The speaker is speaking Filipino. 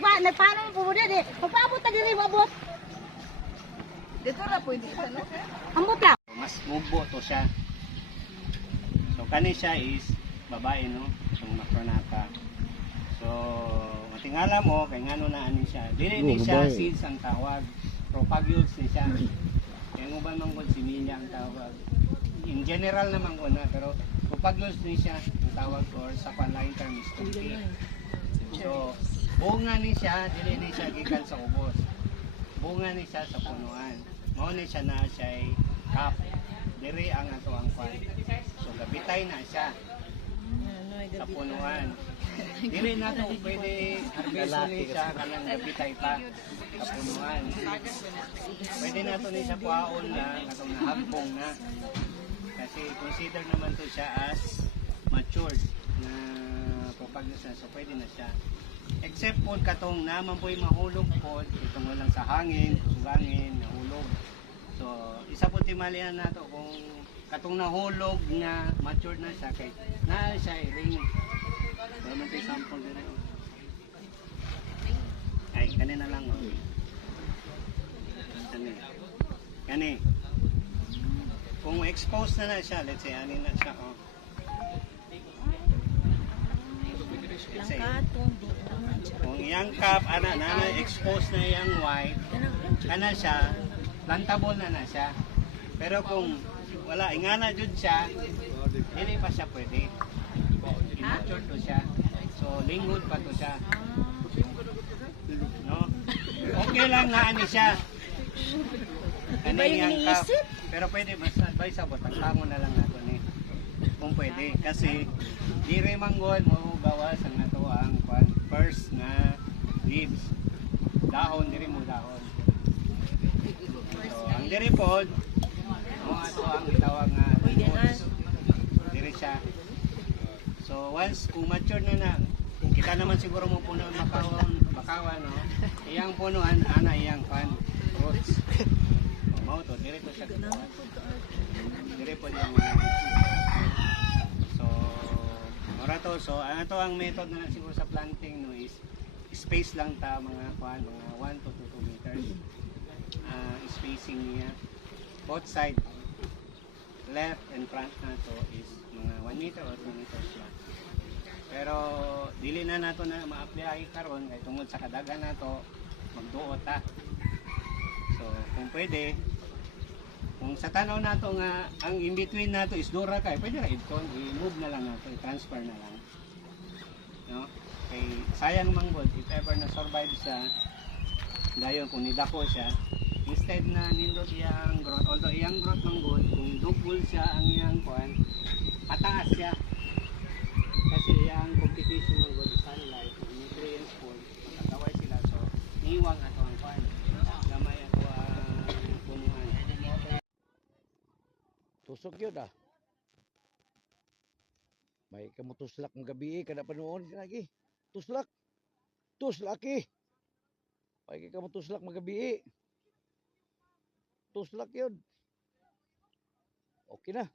nagpaano mo po dyan eh. Magpaabot na dyan eh, mabot. Dito na pwede sa no? Ambot lang. Mas mubo to siya. So kani siya is babae no, yung macronata. So matingala mo kay ngano na ani siya. Dili ni siya seeds ang tawag. Propagules ni siya. Kaya mo ba man si Minya ang tawag. In general naman ko na pero propagules ni siya ang tawag or sa panlain term is tuki. So bunga ni siya, dili ni siya gikan sa ubos. Bunga ni siya sa punuan. Mao ni siya na siya cup. Diri ang ato ang kwan. So gabitay na siya sa punuan. Dili na to pwede harvest ni siya kanang gabitay pa sa punuan. Pwede na to ni siya kuhaon na katong nahagpong na. Kasi consider naman to siya as matured na propagules na. So pwede na siya. Except po katong naman po'y mahulog po itong lang sa hangin, sugangin, nahulog. So isa po timalian na to kung katong nahulog na matured na siya kay na siya ring. Wala man tayo sample din. Ay, kanina lang oh. Kani. Kung exposed na siya, let's say anin na siya oh. Let's say, kung iyang cup, ana na expose na iyang white, kana siya, plantable na siya. Pero kung wala, ingana jud siya, hindi pa siya pwede. Immature to siya. So, linghood pa to siya. No? Okay lang na ani siya. Kaning iyang cup. Pero pwede, mas advisable, pagtangon na lang nato ni. Kung pwede. Kasi, dire manggol mo bawas ang nato ang first na leaves. Dahon, dire mo dahon. So, ang dire po, ato ang itawag nga roots. Dire siya. So, once kung mature na kita naman siguro mo puno makawan, no? Iyang punuan, ana iyang roots. Mao to, dire to siya. Dire po yung ora to, so ano to ang method na siguro sa planting no is space lang ta mga 1 to 2 meters spacing niya both side left and front na to is mga 1 meter or 2 meters lang pero dili na nato na ma-apply karon kay tungod sa kadagan nato magduot ta so kung pwede kung sa tanaw nato nga ang in between nato is dura kay pwede ra idton i-move na lang nato i-transfer na lang no kay sayang manggod if ever na survive sa dayon kung nidako siya instead na nindot iyang growth although iyang growth manggod kung double siya ang iyang kuan pataas siya kasi iyang competition manggod sunlight nutrients food magkakaway sila so iwang ato ang kuan gamay ako tusok yun ah. May kamutuslak ng gabi kada panoon lagi. Tuslak. Tuslaki. May kamutuslak ng gabi. Tuslak yun. Okay na.